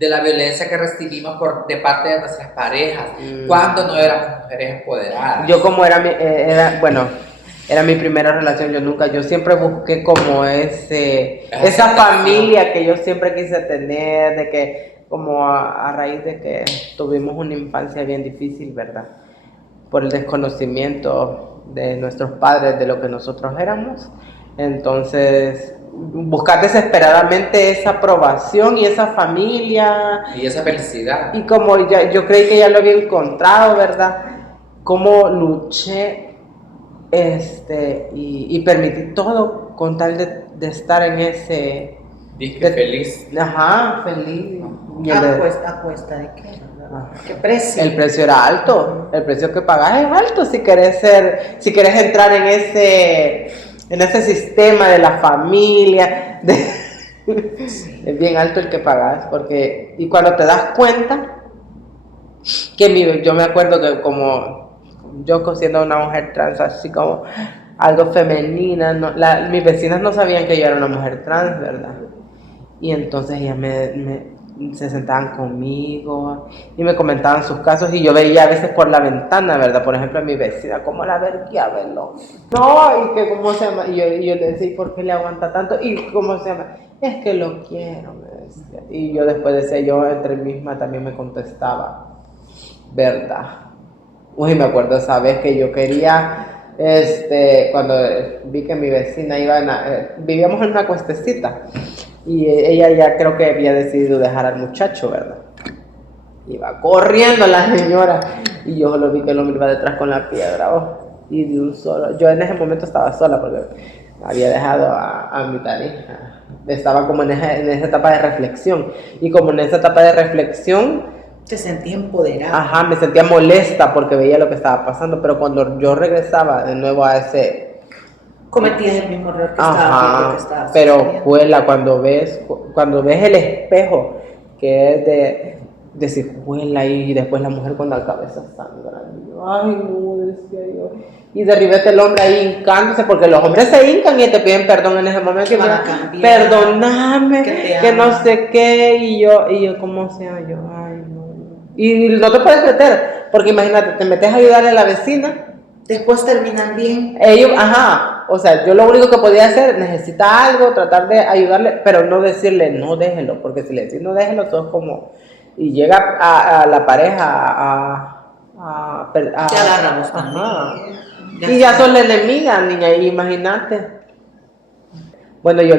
de la violencia que recibimos de parte de nuestras parejas, cuando no éramos mujeres empoderadas. Yo como era mi primera relación, yo siempre busqué como esa familia que yo siempre quise tener, de que como a raíz de que tuvimos una infancia bien difícil, ¿verdad? Por el desconocimiento de nuestros padres de lo que nosotros éramos. Entonces, buscar desesperadamente esa aprobación y esa familia. Y esa felicidad. Y como yo creí que ya lo había encontrado, ¿verdad? Cómo luché y permití todo con tal de estar en ese... feliz. Ajá, feliz. ¿A cuesta de qué? ¿Qué precio? El precio era alto, el precio que pagas es alto si querés entrar en ese sistema de la familia. Es bien alto el que pagas, y cuando te das cuenta, yo me acuerdo que como yo siendo una mujer trans, así como algo femenina, mis vecinas no sabían que yo era una mujer trans, ¿verdad? Y entonces ellas se sentaban conmigo y me comentaban sus casos y yo veía a veces por la ventana, ¿verdad? Por ejemplo, a mi vecina, cómo la verguiaba el hombre. No, y que cómo se llama, y yo le decía, ¿y por qué le aguanta tanto? Y cómo se llama, es que lo quiero, me decía. Y yo después decía, yo entre misma también me contestaba, ¿verdad? Uy, me acuerdo esa vez que yo quería, cuando vi que mi vecina vivíamos en una cuestecita. Y ella ya creo que había decidido dejar al muchacho, ¿verdad? Iba corriendo la señora y yo solo vi que el hombre iba detrás con la piedra, y de un solo. Yo en ese momento estaba sola porque había dejado a mi hija. Estaba como en esa etapa de reflexión. Y como en esa etapa de reflexión... Te sentí empoderada. Ajá, me sentía molesta porque veía lo que estaba pasando. Pero cuando yo regresaba de nuevo a ese... Cometías el mismo error que estaba pero juela, cuando ves el espejo que es de decir juela y después la mujer con la cabeza sangrando, ay no, decía yo, y derribete el hombre ahí hincándose, porque los hombres se hincan y te piden perdón en ese momento, y perdóname, que no sé qué, y yo como sea yo, ay no, y no te puedes meter, porque imagínate, te metes a ayudarle a la vecina. Después terminan bien. Ellos, o sea, yo lo único que podía hacer, necesita algo, tratar de ayudarle, pero no decirle, no déjelo, porque si le decís no déjelo, todo es como, y llega a la pareja ya agarramos también. Y ya son la enemiga, niña, imagínate. Bueno, yo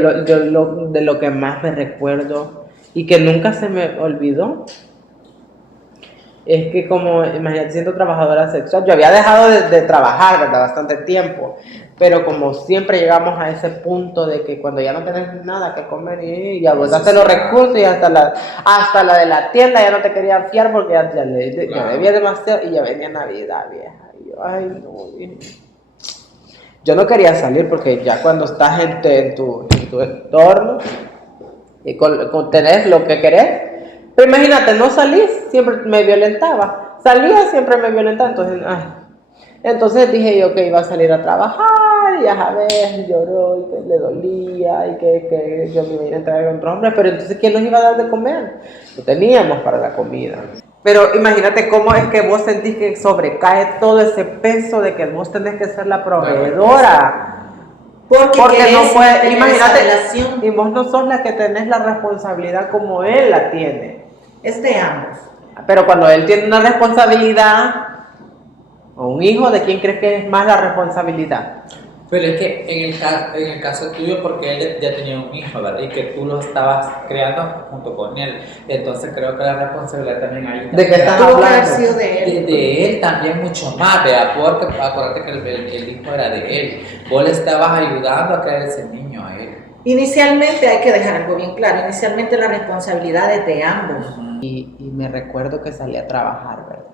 de lo que más me recuerdo, y que nunca se me olvidó, es que como, imagínate, siendo trabajadora sexual, yo había dejado de trabajar, ¿verdad? Bastante tiempo, pero como siempre llegamos a ese punto de que cuando ya no tenés nada que comer y ya botaste los recursos y hasta la de la tienda ya no te querían fiar porque ya debía demasiado y ya venía Navidad, vieja. Y yo, ay no, yo no quería salir porque ya cuando estás en tu entorno y con tenés lo que querés, pero imagínate, no salís, siempre me violentaba. Salía, siempre me violentaba. Entonces dije yo que iba a salir a trabajar, y a ver, lloró, y que le dolía, y que yo me iba a ir a entrar con otros hombres. Pero entonces, ¿quién nos iba a dar de comer? No teníamos para la comida. Pero imagínate cómo es que vos sentís que sobrecae todo ese peso de que vos tenés que ser la proveedora. Porque no puede, imagínate, y vos no sos la que tenés la responsabilidad como él la tiene. Es de ambos. Pero cuando él tiene una responsabilidad, o un hijo, ¿de quién crees que es más la responsabilidad? Pero es que en el caso tuyo, porque él ya tenía un hijo, ¿verdad? Y que tú lo estabas creando junto con él. Entonces creo que la responsabilidad también hay. ¿De qué estás hablando? De él también mucho más, ¿verdad? Porque acuérdate que el hijo era de él. Vos le estabas ayudando a crear ese niño a él. Inicialmente hay que dejar algo bien claro. Inicialmente la responsabilidad es de ambos. Y me recuerdo que salí a trabajar, ¿verdad?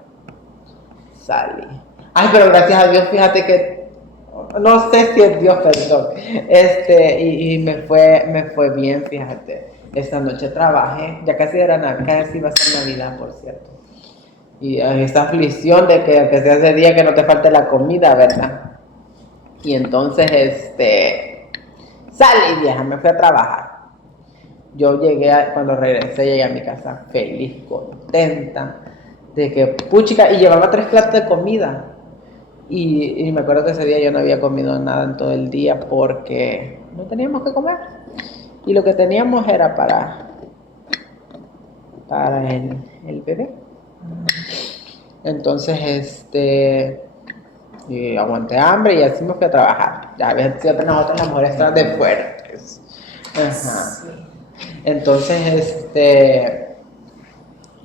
Salí. Ay, pero gracias a Dios, fíjate que no sé si es Dios, perdón. Y me fue bien, fíjate. Esta noche trabajé, ya casi iba a ser Navidad, por cierto. Y en esta aflicción de que aunque sea ese día que no te falte la comida, ¿verdad? Y entonces, salí, vieja, me fui a trabajar. yo cuando regresé, llegué a mi casa feliz, contenta, de que puchica, y llevaba 3 platos de comida. Y me acuerdo que ese día yo no había comido nada en todo el día porque no teníamos que comer. Y lo que teníamos era para el bebé. Entonces, y aguanté hambre y así me fui a trabajar. Ya habían sido nosotros las mujeres trans de fuertes. Ajá. Entonces,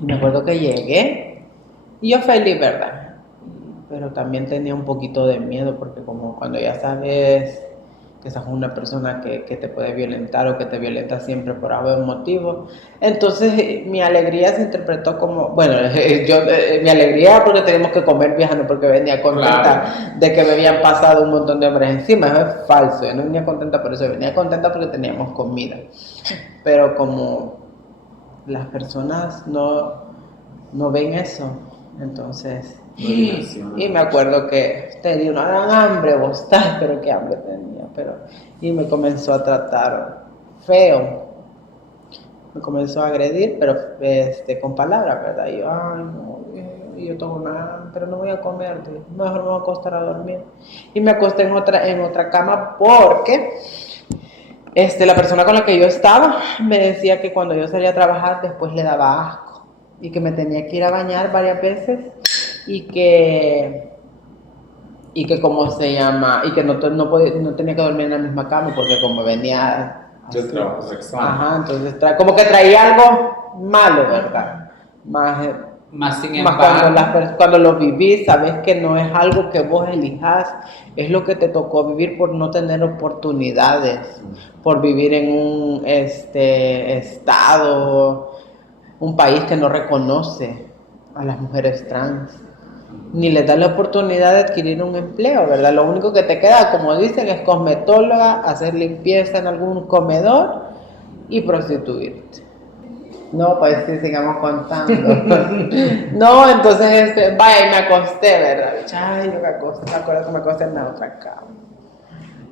me acuerdo que llegué y yo feliz, ¿verdad? Pero también tenía un poquito de miedo porque como cuando ya sabes que sos una persona que te puede violentar o que te violenta siempre por algún motivo, entonces mi alegría se interpretó como, bueno, mi alegría porque teníamos que comer viajando porque venía contenta de que me habían pasado un montón de hombres encima. Eso es falso, yo no venía contenta por eso, venía contenta porque teníamos comida. Pero como las personas no ven eso, entonces... Y me acuerdo que tenía una gran hambre, vos tal, pero qué hambre tenía, y me comenzó a tratar feo, me comenzó a agredir, pero con palabras, ¿verdad? Y yo, ay, no, yo tengo una hambre, pero no voy a comer, mejor me voy a acostar a dormir. Y me acosté en otra cama porque la persona con la que yo estaba me decía que cuando yo salía a trabajar después le daba asco y que me tenía que ir a bañar varias veces y que cómo se llama, y que no tenía que dormir en la misma cama porque como venía de trabajo sexual. Ajá, entonces como que traía algo malo, ¿verdad? Más sin embargo, cuando lo vivís, sabes que no es algo que vos elijas, es lo que te tocó vivir por no tener oportunidades, por vivir en un estado, un país que no reconoce a las mujeres trans, ni les da la oportunidad de adquirir un empleo, ¿verdad? Lo único que te queda, como dicen, es cosmetóloga, hacer limpieza en algún comedor y prostituirte. No, pues sí, sigamos contando. No, entonces, vaya, y me acosté, ¿verdad? Ay, yo me acuerdo que me acosté en la otra cama.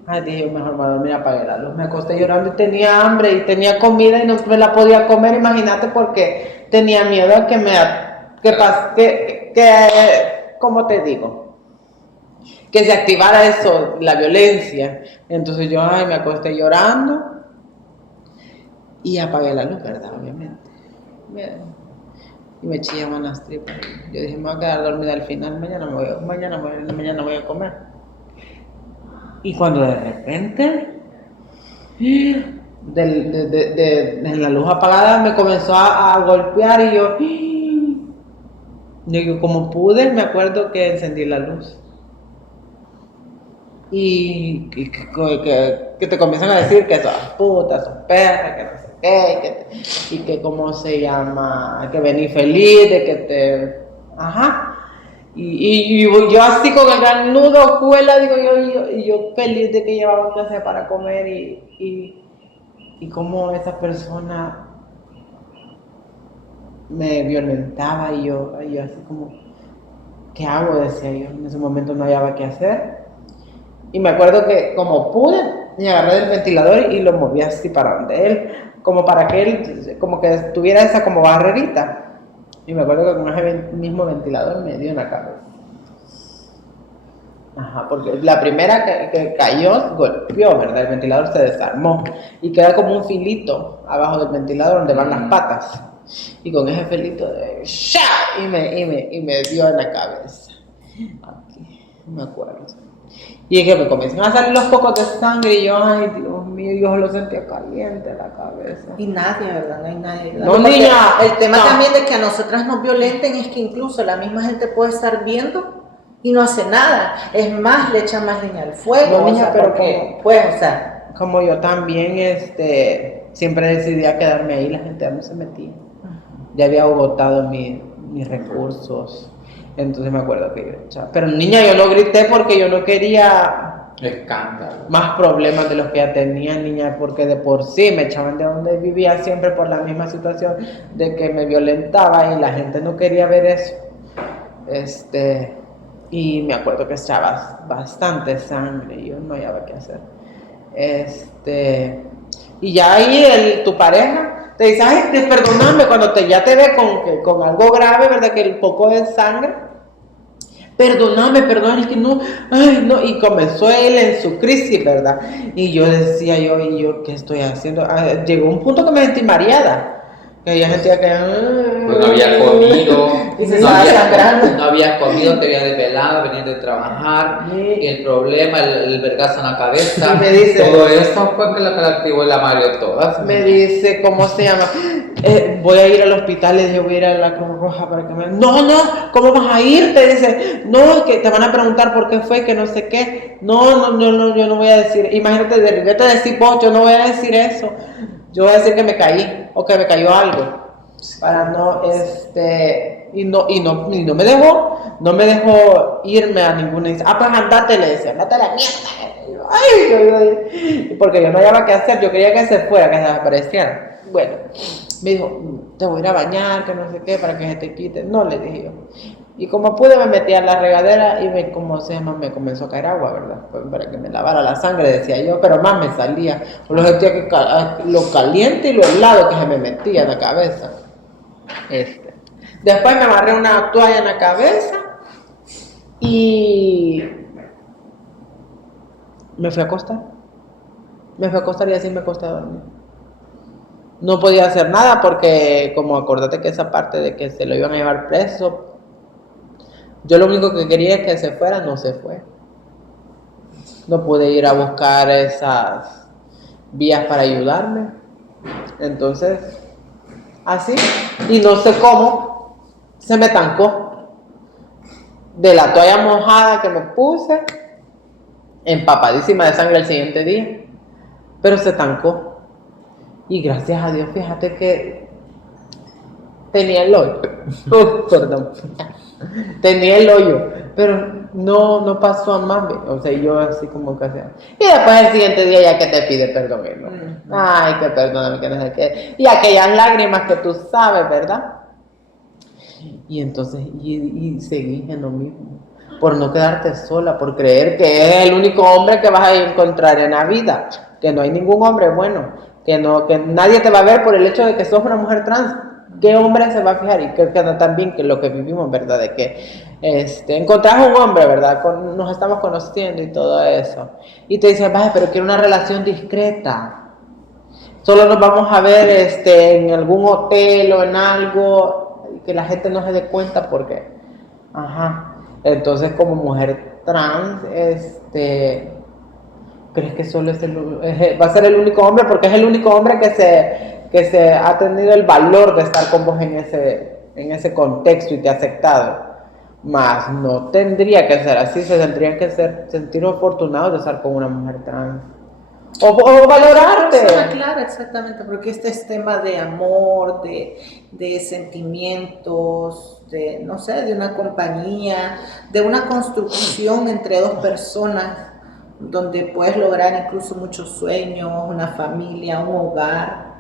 Ay, dije, mejor me voy a dormir, apagué la luz. Me acosté llorando y tenía hambre y tenía comida y no me la podía comer, imagínate, porque tenía miedo a ¿cómo te digo? Que se activara eso, la violencia. Entonces yo, me acosté llorando y apagué la luz, ¿verdad? Obviamente. Y me chillaban las tripas. Yo dije, me voy a quedar dormida al final, mañana voy a comer. Y cuando de repente, de la luz apagada, me comenzó a golpear y yo como pude, me acuerdo que encendí la luz. Y que te comienzan a decir que sos puta, sos perra, que no sé qué, y que cómo se llama, que venís feliz, de que te... Ajá. Y yo así con el gran nudo juela, digo yo feliz de que llevaba que hacer para comer y cómo esa persona me violentaba y yo así como, ¿qué hago? Decía yo, en ese momento no hallaba qué hacer. Y me acuerdo que como pude, me agarré del ventilador y lo moví así para donde él, como para que él, como que tuviera esa como barrerita. Y me acuerdo que con ese mismo ventilador me dio en la cabeza. Ajá, porque la primera que cayó golpeó, ¿verdad? El ventilador se desarmó y queda como un filito abajo del ventilador donde van las patas. Y con ese filito de ¡sha! Y me dio en la cabeza. Aquí, me acuerdo. Y es que me comienzan a salir los pocos de sangre y yo, ay Dios mío, yo lo sentía caliente la cabeza. Y nadie, ¿verdad? No hay nadie. No, niña. El tema también de que a nosotras nos violenten es que incluso la misma gente puede estar viendo y no hace nada. Es más, le echan más leña al fuego. No, niña, pero como yo también, siempre decidía quedarme ahí, la gente ya no se metía. Ya había agotado mis recursos. Entonces me acuerdo que pero niña, yo no grité porque yo no quería escándalo, más problemas de los que ya tenía, niña, porque de por sí me echaban de donde vivía siempre por la misma situación de que me violentaba y la gente no quería ver eso. Y me acuerdo que echaba bastante sangre y yo no sabía qué hacer. Y ya ahí tu pareja te dice, ay, perdóname, cuando ya te ve con algo grave, ¿verdad? Que el poco de sangre, perdóname, es que no, ay, no, y comenzó él en su crisis, ¿verdad? Y yo decía, ¿y yo qué estoy haciendo? Llegó un punto que me sentí mareada. Que ella sentía que pues no había comido, Y se estaba sangrando. no había comido, te había desvelado, venía de trabajar, y el problema, el vergazo en la cabeza, Y me dice, todo eso fue que la activó la Mario todas. me dice, ¿cómo se llama? Voy a ir al hospital, le dije, voy a ir a la Cruz Roja para que me... No, ¿cómo vas a ir? Te dice, no, es que te van a preguntar por qué fue, que no sé qué. No, yo no voy a decir, imagínate, de repente decir vos, yo no voy a decir eso. Yo voy a decir que me caí, o que me cayó algo. Para no, y no me dejó irme a ninguna... pues andate, le decía, andate a la mierda. Ay, porque yo no hallaba qué hacer, yo quería que se fuera, que se desapareciera. Bueno, me dijo, te voy a ir a bañar, que no sé qué, para que se te quite. No, le dije yo. Y como pude, me metí a la regadera y me comenzó a caer agua, ¿verdad? Pues para que me lavara la sangre, decía yo, pero más me salía. Lo sentía que lo caliente y lo helado que se me metía en la cabeza. Después me amarré una toalla en la cabeza y me fui a acostar. Y así me acosté a dormir. No podía hacer nada porque, como acordate que esa parte de que se lo iban a llevar preso, yo lo único que quería es que se fuera, no se fue. No pude ir a buscar esas vías para ayudarme. Entonces, así, y no sé cómo, se me tancó. De la toalla mojada que me puse, empapadísima de sangre el siguiente día, pero se tancó. Y gracias a Dios, fíjate que tenía el hoyo. Perdón. Tenía el hoyo, pero no pasó a más. O sea, yo así como que hacía. Y después el siguiente día ya que te pide perdón, ¿no? Ay, que perdóname, que no sé qué. Y aquellas lágrimas que tú sabes, ¿verdad? Y entonces, y seguí en lo mismo. Por no quedarte sola, por creer que es el único hombre que vas a encontrar en la vida. Que no hay ningún hombre bueno. Que nadie te va a ver por el hecho de que sos una mujer trans. ¿Qué hombre se va a fijar? Y que también que lo que vivimos, ¿verdad? De que encontrás un hombre, ¿verdad? Nos estamos conociendo y todo eso. Y te dice, vaya, pero quiero una relación discreta. Solo nos vamos a ver en algún hotel o en algo, que la gente no se dé cuenta porque... Ajá. Entonces, como mujer trans, ¿crees que solo va a ser el único hombre? Porque es el único hombre que se ha tenido el valor de estar con vos en ese contexto y te ha aceptado. Más no tendría que ser así, se tendrían que sentir afortunados de estar con una mujer trans. O valorarte. Claro, exactamente, porque este es tema de amor, de sentimientos, no sé, de una compañía, de una construcción entre dos personas, donde puedes lograr incluso muchos sueños, una familia, un hogar.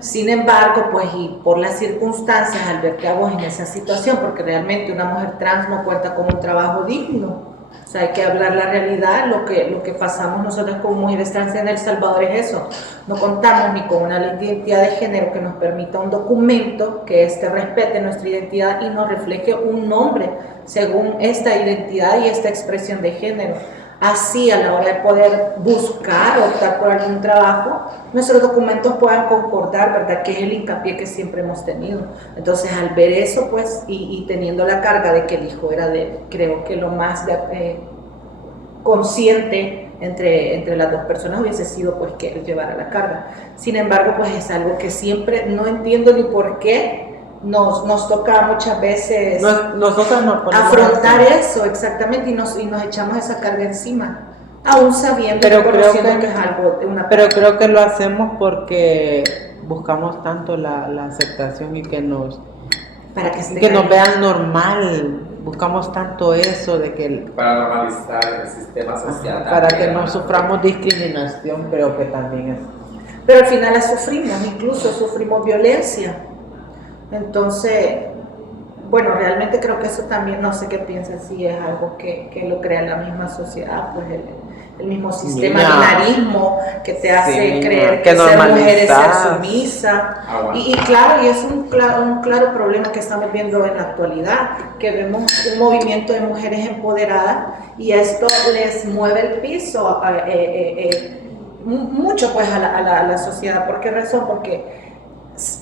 Sin embargo, pues, y por las circunstancias, al verte a vos en esa situación, porque realmente una mujer trans no cuenta con un trabajo digno, o sea, hay que hablar la realidad. Lo que pasamos nosotros como mujeres trans en El Salvador es eso. No contamos ni con una identidad de género que nos permita un documento que respete nuestra identidad y nos refleje un nombre según esta identidad y esta expresión de género. Así, a la hora de poder buscar o optar por algún trabajo, nuestros documentos puedan concordar, ¿verdad? Que es el hincapié que siempre hemos tenido. Entonces, al ver eso, pues, y teniendo la carga de que el hijo era de él, creo que lo más consciente entre las dos personas hubiese sido, pues, que él llevara la carga. Sin embargo, pues, es algo que siempre no entiendo ni por qué nos toca muchas veces afrontar eso, exactamente, y nos echamos esa carga encima, aún sabiendo y conociendo que es algo de una... Pero creo que lo hacemos porque buscamos tanto la aceptación y que nos vean normal. Buscamos tanto eso de que... Para normalizar el sistema social. Para que no suframos discriminación, creo que también es... Pero al final la sufrimos, incluso sufrimos violencia. Entonces, bueno, realmente creo que eso también, no sé qué piensan, si es algo que lo crea la misma sociedad, pues el mismo sistema Niña. binarismo que te hace Sí, creer que que ser mujer es ser normalizas. sumisa. Aguanta. Y claro, y es un claro problema que estamos viendo en la actualidad, que vemos un movimiento de mujeres empoderadas y esto les mueve el piso mucho pues a la sociedad. ¿Por qué razón? Porque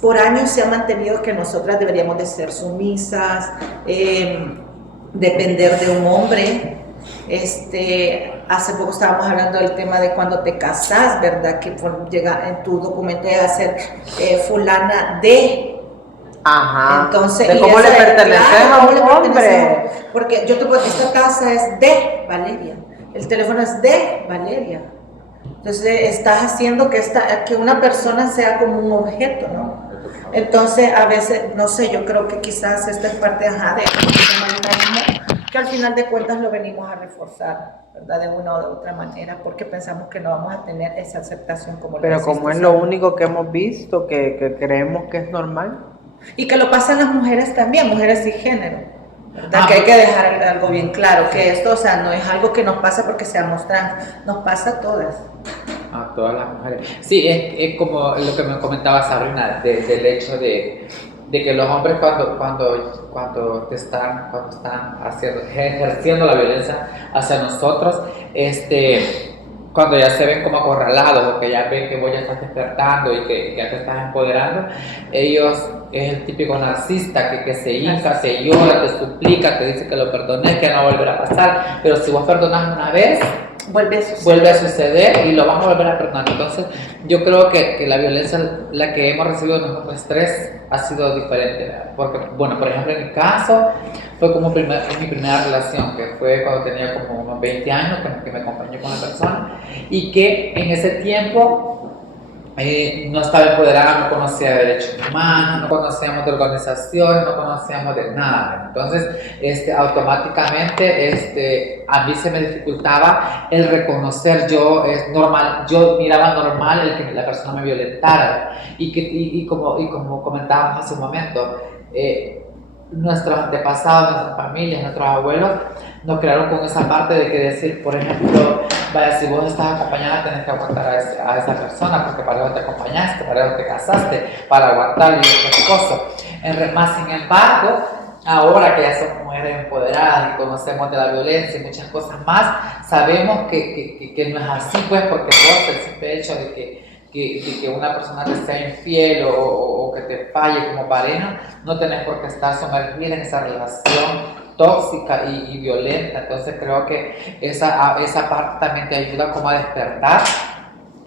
por años se ha mantenido que nosotras deberíamos de ser sumisas, depender de un hombre. Hace poco estábamos hablando del tema de cuando te casas, ¿verdad? Que llega en tu documento de ser fulana de. Ajá. Entonces, de cómo le perteneces a ¿cómo un le hombre. pertenecemos? Porque yo te puedo decir, esta taza es de Valeria, el teléfono es de Valeria. Entonces estás haciendo que una persona sea como un objeto, ¿no? Entonces a veces, no sé, yo creo que quizás esta es parte de binarismo, que al final de cuentas lo venimos a reforzar, ¿verdad? De una o de otra manera, porque pensamos que no vamos a tener esa aceptación como Pero lo como es existe lo siempre. único que hemos visto, que creemos que es normal. Y que lo pasan las mujeres también, mujeres cisgénero, ¿verdad? Ah, Que hay que dejar algo bien claro, que esto, o sea, no es algo que nos pasa porque seamos trans, nos pasa a todas. A todas las mujeres. Sí, es como lo que me comentaba Sabrina, del hecho de que los hombres cuando están ejerciendo la violencia hacia nosotros, cuando ya se ven como acorralados o que ya ven que vos ya estás despertando y que ya te estás empoderando, ellos es el típico narcisista que se hinca, se llora, te suplica, te dice que lo perdones, que no volverá a pasar, pero si vos perdonas una vez, vuelve a suceder y lo vamos a volver a perdonar. Entonces yo creo que la violencia, la que hemos recibido nosotros tres, ha sido diferente, ¿verdad? Porque, bueno, por ejemplo, en mi caso fue como en mi primera relación, que fue cuando tenía como unos 20 años, que me acompañé con una persona y que en ese tiempo no estaba empoderada, no conocía de derechos humanos, no conocíamos de organizaciones, no conocíamos de nada. Entonces, automáticamente, a mí se me dificultaba el reconocer, yo miraba normal el que la persona me violentara. Y como comentábamos hace un momento, nuestros antepasados, nuestras familias, nuestros abuelos nos crearon con esa parte de que decir, por ejemplo, vaya, si vos estás acompañada tenés que aguantar a esa persona porque para eso te acompañaste, para eso te casaste, para aguantar y otras cosas. Más sin embargo, ahora que ya somos mujeres empoderadas y conocemos de la violencia y muchas cosas más, sabemos que no es así, pues, porque vos, el simple hecho de que una persona te sea infiel o que te falle como pareja, no tenés por qué estar sumergida en esa relación tóxica y violenta. Entonces creo que esa parte también te ayuda como a despertar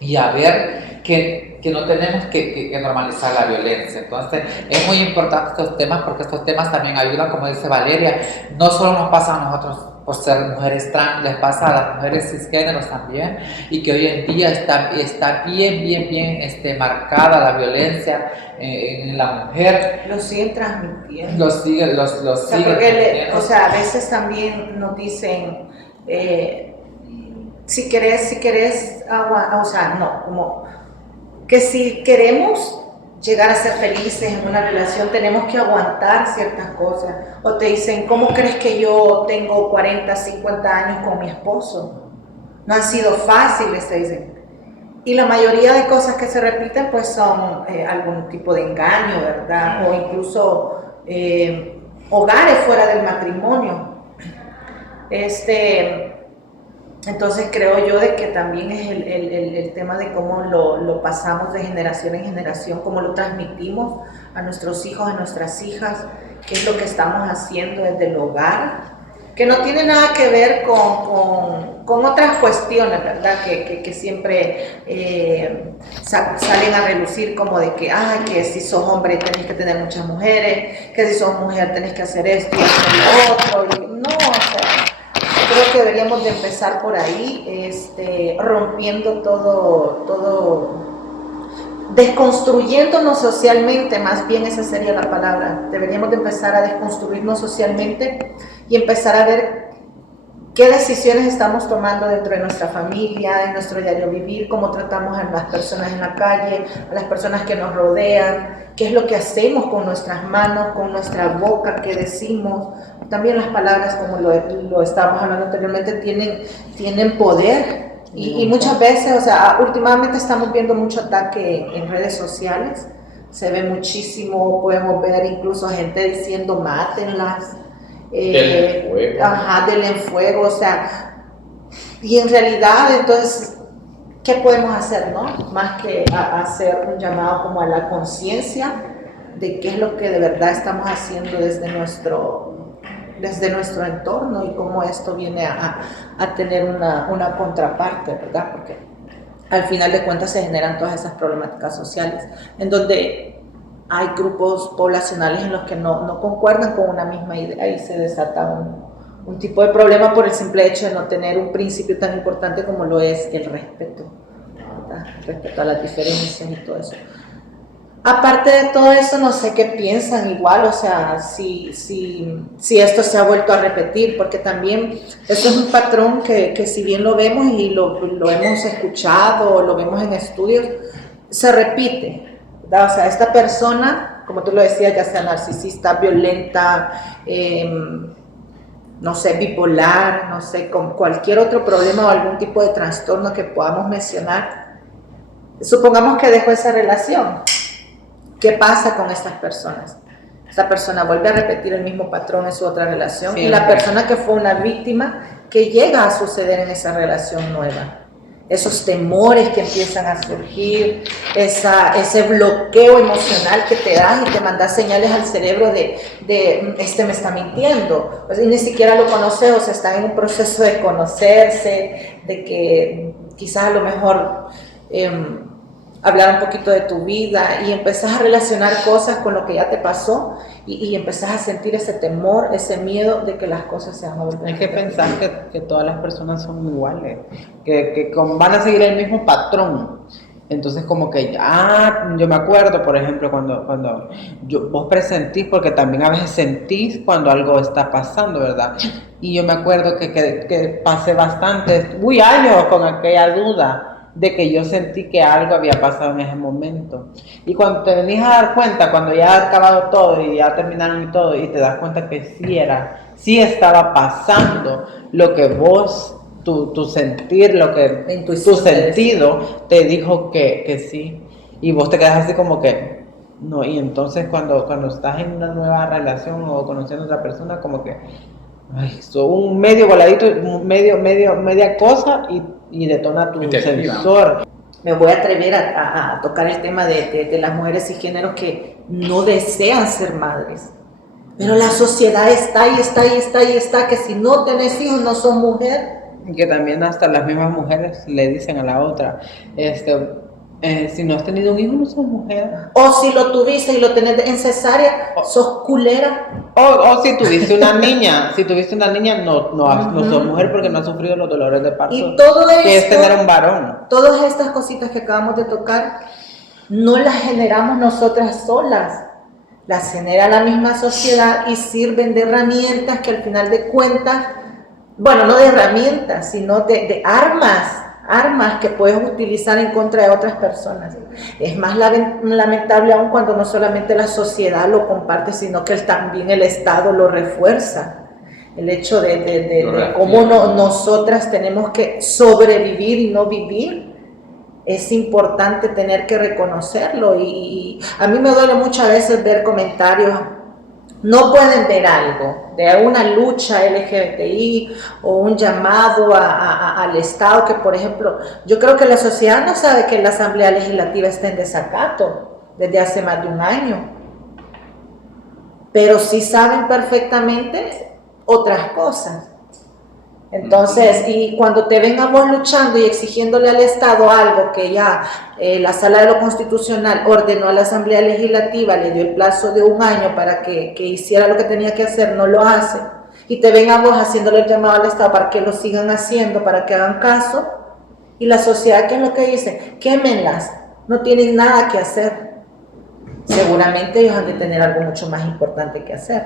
y a ver que no tenemos que normalizar la violencia. Entonces es muy importante estos temas porque estos temas también ayudan, como dice Valeria, no solo nos pasa a nosotros por ser mujeres trans, les pasa a las mujeres cisgéneros también, y que hoy en día está bien marcada la violencia en la mujer. Lo siguen transmitiendo. Lo siguen transmitiendo. O sea, a veces también nos dicen, si querés, o sea, no, como que si queremos llegar a ser felices en una relación tenemos que aguantar ciertas cosas. O te dicen, ¿cómo crees que yo tengo 40, 50 años con mi esposo? No han sido fáciles, te dicen. Y la mayoría de cosas que se repiten pues son algún tipo de engaño, ¿verdad? O incluso hogares fuera del matrimonio. Entonces creo yo de que también es el tema de cómo lo pasamos de generación en generación, cómo lo transmitimos a nuestros hijos, a nuestras hijas, qué es lo que estamos haciendo desde el hogar, que no tiene nada que ver con otras cuestiones, ¿verdad? Que siempre salen a relucir como de que si sos hombre tenés que tener muchas mujeres, que si sos mujer tenés que hacer esto y hacer lo otro. No, o sea, creo que deberíamos de empezar por ahí, rompiendo todo, desconstruyéndonos socialmente, más bien esa sería la palabra. Deberíamos de empezar a desconstruirnos socialmente y empezar a ver qué decisiones estamos tomando dentro de nuestra familia, en nuestro diario vivir, cómo tratamos a las personas en la calle, a las personas que nos rodean, qué es lo que hacemos con nuestras manos, con nuestra boca, qué decimos. También las palabras, como lo estábamos hablando anteriormente, tienen poder Y muchas veces, o sea, últimamente estamos viendo mucho ataque en redes sociales, se ve muchísimo, podemos ver incluso gente diciendo mátenlas, Denle fuego. denle fuego, o sea, y en realidad entonces, ¿qué podemos hacer, no? Más que hacer un llamado como a la conciencia de qué es lo que de verdad estamos haciendo desde nuestro entorno y cómo esto viene a tener una contraparte, ¿verdad? Porque al final de cuentas se generan todas esas problemáticas sociales en donde hay grupos poblacionales en los que no concuerdan con una misma idea y se desata un tipo de problema por el simple hecho de no tener un principio tan importante como lo es el respeto, ¿verdad? Respeto a las diferencias y todo eso. Aparte de todo eso, no sé qué piensan igual, o sea, si esto se ha vuelto a repetir, porque también esto es un patrón que si bien lo vemos y lo hemos escuchado, lo vemos en estudios, se repite, ¿verdad? O sea, esta persona, como tú lo decías, ya sea narcisista, violenta, no sé, bipolar, no sé, con cualquier otro problema o algún tipo de trastorno que podamos mencionar, supongamos que dejó esa relación. ¿Qué pasa con estas personas? Esta persona vuelve a repetir el mismo patrón en su otra relación y la persona que fue una víctima, ¿qué llega a suceder en esa relación nueva? Esos temores que empiezan a surgir, ese bloqueo emocional que te das y te mandas señales al cerebro de este me está mintiendo, y ni siquiera lo conoces, o sea, están en un proceso de conocerse, de que quizás a lo mejor hablar un poquito de tu vida y empezás a relacionar cosas con lo que ya te pasó y empezás a sentir ese temor, ese miedo de que las cosas se van a volver. Hay que pensar que todas las personas son iguales, que van a seguir el mismo patrón. Entonces como que yo me acuerdo, por ejemplo, cuando vos presentís, porque también a veces sentís cuando algo está pasando, ¿verdad? Y yo me acuerdo que pasé bastantes, años con aquella duda de que yo sentí que algo había pasado en ese momento. Y cuando te venís a dar cuenta, cuando ya ha acabado todo y ya terminaron y todo, y te das cuenta que sí estaba pasando lo que vos, tu sentir, lo que tu sentido te dijo que sí. Y vos te quedas así como que no. Y entonces cuando estás en una nueva relación o conociendo a otra persona, como que un medio voladito, media cosa y detona tu sensor. Me voy a atrever a tocar el tema de las mujeres y géneros que no desean ser madres. Pero la sociedad está, que si no tenés hijos no sos mujer. Y que también hasta las mismas mujeres le dicen a la otra, si no has tenido un hijo no sos mujer. O si lo tuviste y lo tenés en cesárea, sos culera. O si tuviste una niña, no sos mujer porque no has sufrido los dolores de parto. Y todo esto, que es tener un varón. Todas estas cositas que acabamos de tocar, no las generamos nosotras solas. Las genera la misma sociedad y sirven de herramientas que al final de cuentas, bueno, no de herramientas, sino de armas que puedes utilizar en contra de otras personas. Es más lamentable aún cuando no solamente la sociedad lo comparte, sino que también el Estado lo refuerza. El hecho de cómo nosotras tenemos que sobrevivir y no vivir, es importante tener que reconocerlo. Y a mí me duele muchas veces ver comentarios. No pueden ver algo de una lucha LGBTI o un llamado al Estado que, por ejemplo, yo creo que la sociedad no sabe que la Asamblea Legislativa está en desacato desde hace más de un año, pero sí saben perfectamente otras cosas. Entonces, y cuando te ven a vos luchando y exigiéndole al Estado algo que ya la Sala de lo Constitucional ordenó a la Asamblea Legislativa, le dio el plazo de un año para que hiciera lo que tenía que hacer, no lo hace, y te ven a vos haciéndole el llamado al Estado para que lo sigan haciendo, para que hagan caso, y la sociedad, ¿qué es lo que dice? Quémenlas, no tienen nada que hacer. Seguramente ellos han de tener algo mucho más importante que hacer,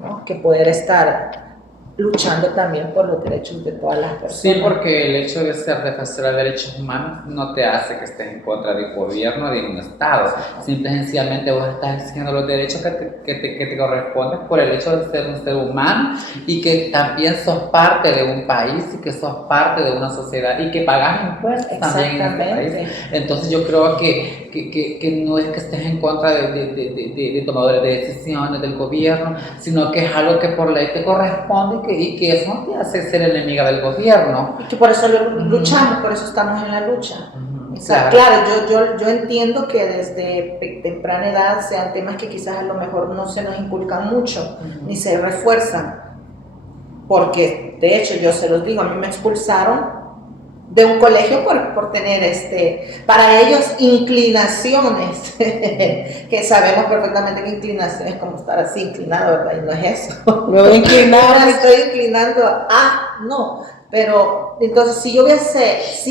¿no? Que poder estar luchando también por los derechos de todas las personas. Sí, porque el hecho de ser defensora de derechos humanos no te hace que estés en contra de un gobierno, de un Estado. Simple y sencillamente vos estás exigiendo los derechos que te corresponden por el hecho de ser un ser humano y que también sos parte de un país y que sos parte de una sociedad y que pagas impuestos también en este país. Entonces yo creo que no es que estés en contra de tomadores de decisiones del gobierno, sino que es algo que por ley te corresponde y que eso no te hace ser enemiga del gobierno. Y que por eso luchamos, por eso estamos en la lucha. O sea, claro, yo entiendo que desde temprana edad sean temas que quizás a lo mejor no se nos inculcan mucho, ni se refuerzan, porque de hecho yo se los digo, a mí me expulsaron de un colegio por tener para ellos inclinaciones, que sabemos perfectamente que inclinación es como estar así inclinado, ¿verdad? Y no es eso. Me voy a inclinar. Me estoy inclinando no, pero entonces si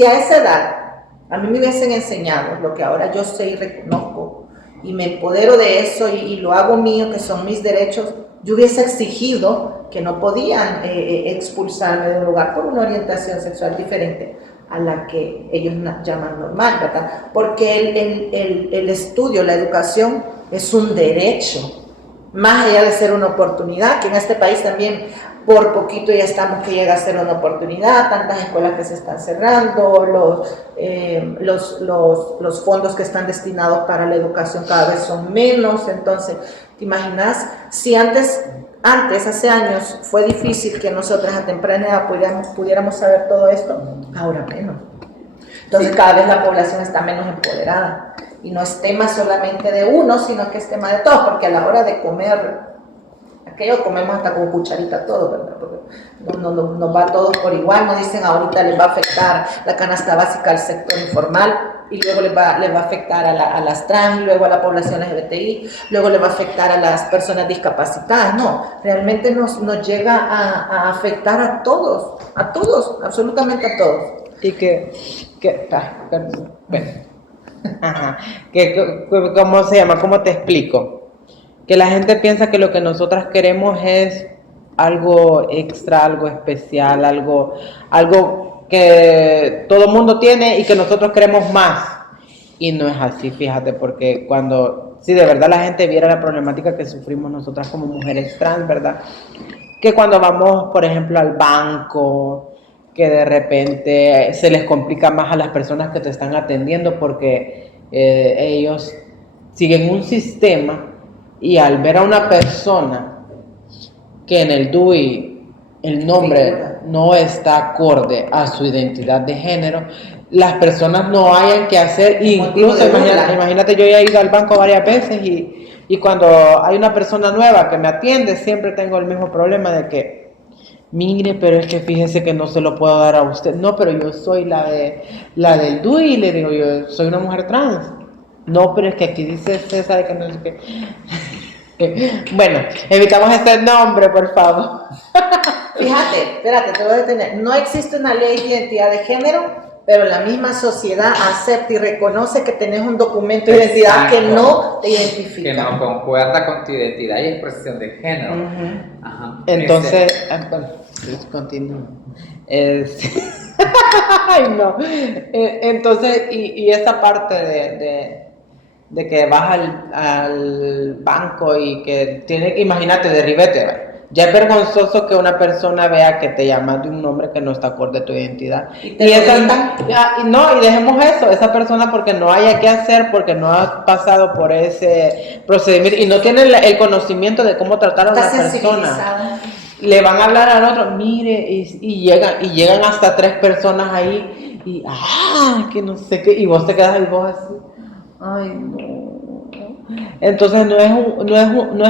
a esa edad a mí me hubiesen enseñado lo que ahora yo sé y reconozco y me empodero de eso y lo hago mío, que son mis derechos, yo hubiese exigido que no podían expulsarme de un lugar por una orientación sexual diferente a la que ellos llaman normal, ¿verdad? Porque el estudio, la educación es un derecho, más allá de ser una oportunidad, que en este país también por poquito ya estamos que llega a ser una oportunidad, tantas escuelas que se están cerrando, los fondos que están destinados para la educación cada vez son menos. Entonces, ¿te imaginas? Si antes, hace años, fue difícil que nosotras a temprana edad pudiéramos saber todo esto, ahora menos. Entonces, cada vez la población está menos empoderada. Y no es tema solamente de uno, sino que es tema de todos, porque a la hora de comer, aquello comemos hasta con cucharita todo, ¿verdad? Porque nos va a todos por igual. Nos dicen ahorita les va a afectar la canasta básica al sector informal, y luego les va a afectar a las trans, y luego a la población LGBTI, luego les va a afectar a las personas discapacitadas. No, realmente nos llega a afectar a todos, absolutamente a todos. Y ¿cómo se llama? ¿Cómo te explico? Que la gente piensa que lo que nosotras queremos es algo extra, algo especial, algo que todo el mundo tiene y que nosotros queremos más. Y no es así, fíjate, porque si de verdad la gente viera la problemática que sufrimos nosotras como mujeres trans, ¿verdad? Que cuando vamos, por ejemplo, al banco, que de repente se les complica más a las personas que te están atendiendo porque ellos siguen un sistema, y al ver a una persona que en el DUI el nombre no está acorde a su identidad de género, las personas no hayan que hacer, incluso imagínate, yo ya he ido al banco varias veces y cuando hay una persona nueva que me atiende, siempre tengo el mismo problema de que, mire, pero es que fíjese que no se lo puedo dar a usted. No, pero yo soy la del DUI, le digo, yo soy una mujer trans. No, pero es que aquí dice César que no sé qué. Bueno, evitamos este nombre, por favor. Fíjate, espérate, te voy a detener. No existe una ley de identidad de género, pero la misma sociedad acepta y reconoce que tenés un documento de identidad que no te identifica. Que no concuerda con tu identidad y expresión de género. Ajá. Entonces, continúo. Ay, no. Entonces, y esa parte de que vas al banco y que imagínate, de ribete, ¿verdad? Ya es vergonzoso que una persona vea que te llamas de un nombre que no está acorde a tu identidad. Y dejemos eso, esa persona porque no haya que hacer, porque no ha pasado por ese procedimiento y no tiene el conocimiento de cómo tratar a una persona. Le van a hablar al otro, mire, y llegan hasta 3 personas ahí, y que no sé qué, y vos te quedas ahí vos así, ay no. Entonces no es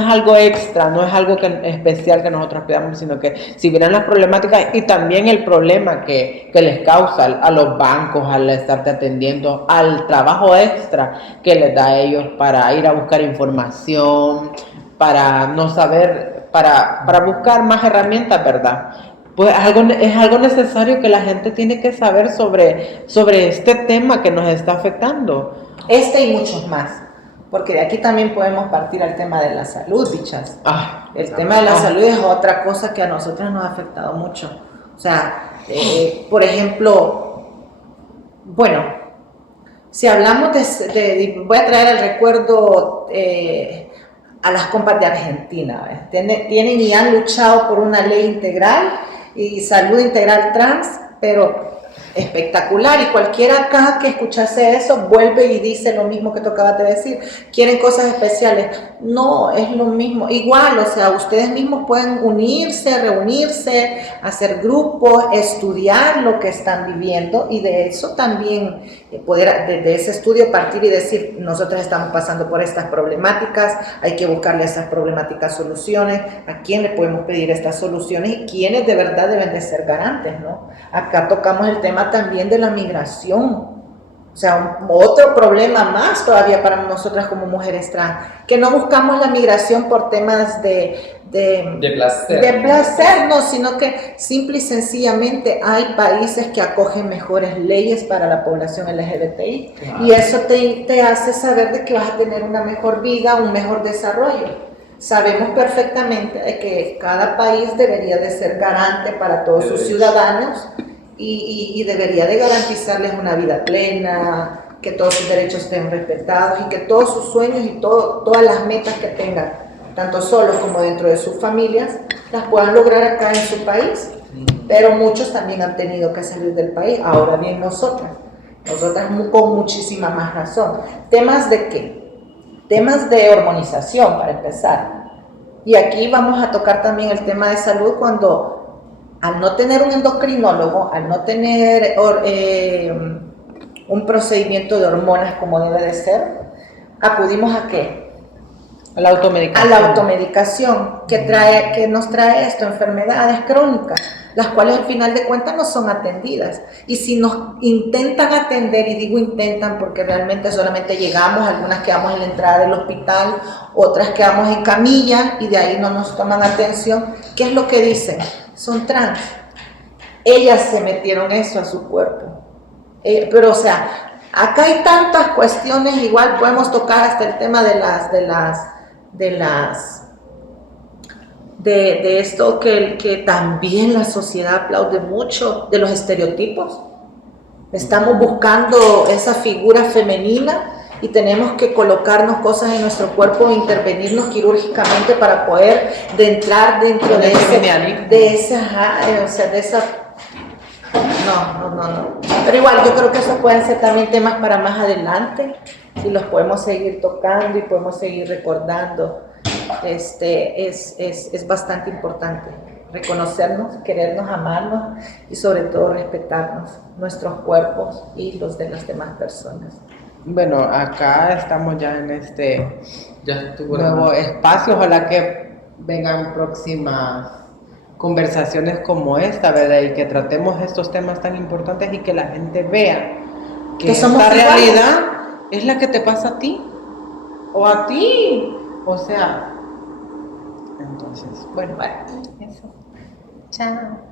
algo extra, no es algo especial que nosotros pidamos, sino que si vieran las problemáticas y también el problema que les causa a los bancos al estarte atendiendo, al trabajo extra que les da a ellos para ir a buscar información, para no saber, para buscar más herramientas, ¿verdad? Pues es algo necesario que la gente tiene que saber sobre este tema que nos está afectando. Y muchos más. porque de aquí también podemos partir al tema de la salud, bichas. El tema de la no. salud es otra cosa que a nosotros nos ha afectado mucho. O sea, por ejemplo, bueno, si hablamos voy a traer el recuerdo a las compas de Argentina, ¿ves? Tienen y han luchado por una ley integral y salud integral trans, pero espectacular, y cualquiera acá que escuchase eso vuelve y dice lo mismo que tú acabas de decir, quieren cosas especiales, no, es lo mismo, igual, o sea, ustedes mismos pueden unirse, reunirse, hacer grupos, estudiar lo que están viviendo, y de eso también poder de ese estudio partir y decir, nosotros estamos pasando por estas problemáticas, hay que buscarle a esas problemáticas soluciones, a quién le podemos pedir estas soluciones y quiénes de verdad deben de ser garantes, ¿no? Acá tocamos el tema también de la migración, o sea, otro problema más todavía para nosotras como mujeres trans, que no buscamos la migración por temas de placer, no, sino que simple y sencillamente hay países que acogen mejores leyes para la población LGBTI, y eso te hace saber de que vas a tener una mejor vida, un mejor desarrollo. Sabemos perfectamente de que cada país debería de ser garante para todos sus ciudadanos y debería de garantizarles una vida plena, que todos sus derechos estén respetados y que todos sus sueños y todas las metas que tengan, tanto solos como dentro de sus familias, las puedan lograr acá en su país. Pero muchos también han tenido que salir del país. Ahora bien, nosotras con muchísima más razón. ¿Temas de qué? Temas de hormonización, para empezar. Y aquí vamos a tocar también el tema de salud cuando, al no tener un endocrinólogo, al no tener un procedimiento de hormonas como debe de ser, acudimos ¿a qué? A la automedicación. A la automedicación, que nos trae esto, enfermedades crónicas, las cuales al final de cuentas no son atendidas. Y si nos intentan atender, y digo intentan porque realmente solamente llegamos, algunas quedamos en la entrada del hospital, otras quedamos en camilla y de ahí no nos toman atención, ¿qué es lo que dicen? Son trans. Ellas se metieron eso a su cuerpo. Pero o sea, acá hay tantas cuestiones, igual podemos tocar hasta el tema de esto que también la sociedad aplaude mucho, de los estereotipos. Estamos buscando esa figura femenina y tenemos que colocarnos cosas en nuestro cuerpo e intervenirnos quirúrgicamente para poder entrar dentro de esa. No. Pero igual, yo creo que esos pueden ser también temas para más adelante y los podemos seguir tocando y podemos seguir recordando. Es bastante importante reconocernos, querernos, amarnos y sobre todo respetarnos, nuestros cuerpos y los de las demás personas. Bueno, acá estamos ya en este nuevo espacio. Ojalá que vengan próximas conversaciones como esta, ¿verdad? Y que tratemos estos temas tan importantes y que la gente vea que esta realidad es la que te pasa a ti o a ti. O sea, entonces, bueno, eso. Chao.